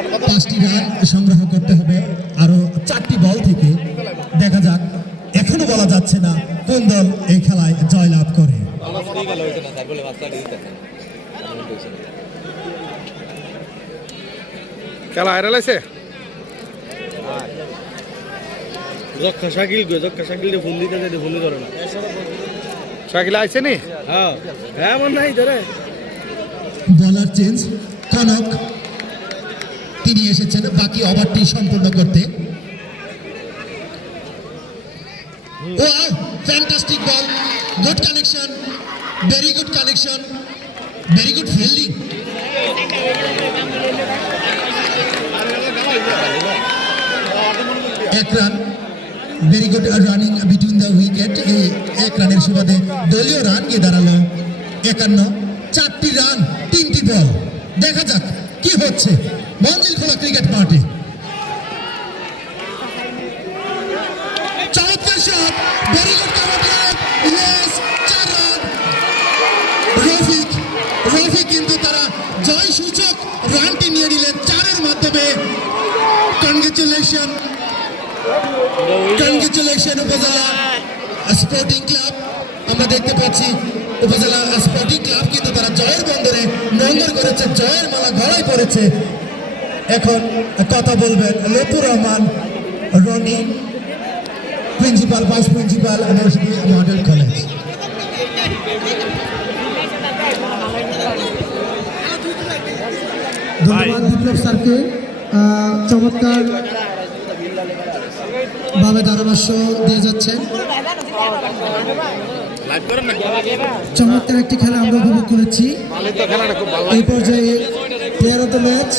5টি রান সংগ্রহ করতে হবে আরো 4টি বল থেকে। দেখা যাক, এখনো বলা যাচ্ছে না কোন দল এই খেলায় জয়লাভ করে। খেলা হারা লাইছে শাকিল শাকিল ফোন দিতে যাই ফোন করে না। শাকিল আইছে নি? হ্যাঁ হ্যাঁ মন নাই ধরে বলার চেঞ্জ, কনক তিনি এসেছেন বাকি ওভারটি সম্পূর্ণ করতে। Wow, fantastic ball, good connection, very good connection, very good fielding. এক run, very good running between the wicket. এই এক রানের সুবাদে দলীয় রান গিয়ে দাঁড়ালো 51। 4টি রান, 3টি বল। দেখা যাক কি হচ্ছে মঞ্জিল খোলা ক্রিকেট মাঠে। চমৎকার shot, very good cover, yes, 4 run. Rafiq কিন্তু তারা জয় সূচক রানটি নিয়ে নিলেন 4-এর মাধ্যমে। কনগ্রেচুলেশন উপজেলা স্পোর্টিং ক্লাব। আমরা দেখতে পাচ্ছি উপজেলা স্পোর্টিং ক্লাব কিন্তু তারা জয়ের বন্দরে নোংর করেছে, জয়ের মালা গলায় পড়েছে। এখন কথা বলবেন Latur Rahman Roni, principal, vice principal university model college. ধন্যবাদ বিপ্লব স্যারকে, চমৎকার ভাবে ধারাভাষ্য দিয়ে যাচ্ছেন। চমৎকার একটি খেলা আমরা উপভোগ করেছি। এই পর্যায়ে প্লেয়ার অফ দ্য ম্যাচ